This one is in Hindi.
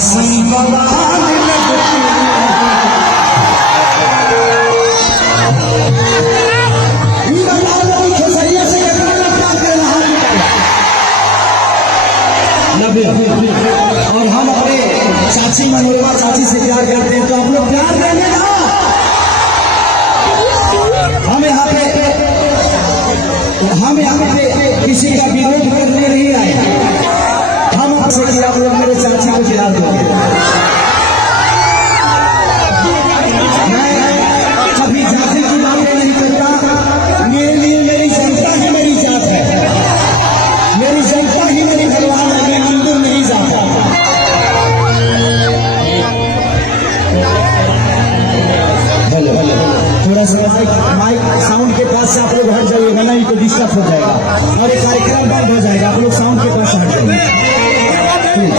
हंसी बवाल और हम अपने चाची मनोरमा चाची से प्यार करते हैं, तो आप लोग प्यार करेंगे ना। हम यहाँ पे किसी का विरोध करने नहीं आए, हम आपसे कि आप लोग मेरे चाची को प्यार करें। मैं कभी जाति की बातें नहीं करता, मेरे लिए मेरी जनता ही मेरी जात है, मेरी जनता ही मेरी भगवान है, मैं मंदिर नहीं जाता। हेलो थोड़ा सा माइक साउंड के पास से आप लोग हट जाइएगा, नहीं तो डिस्टर्ब हो जाएगा और ये कार्यक्रम बंद हो जाएगा। आप लोग साउंड के पास हट जाइए प्लीज।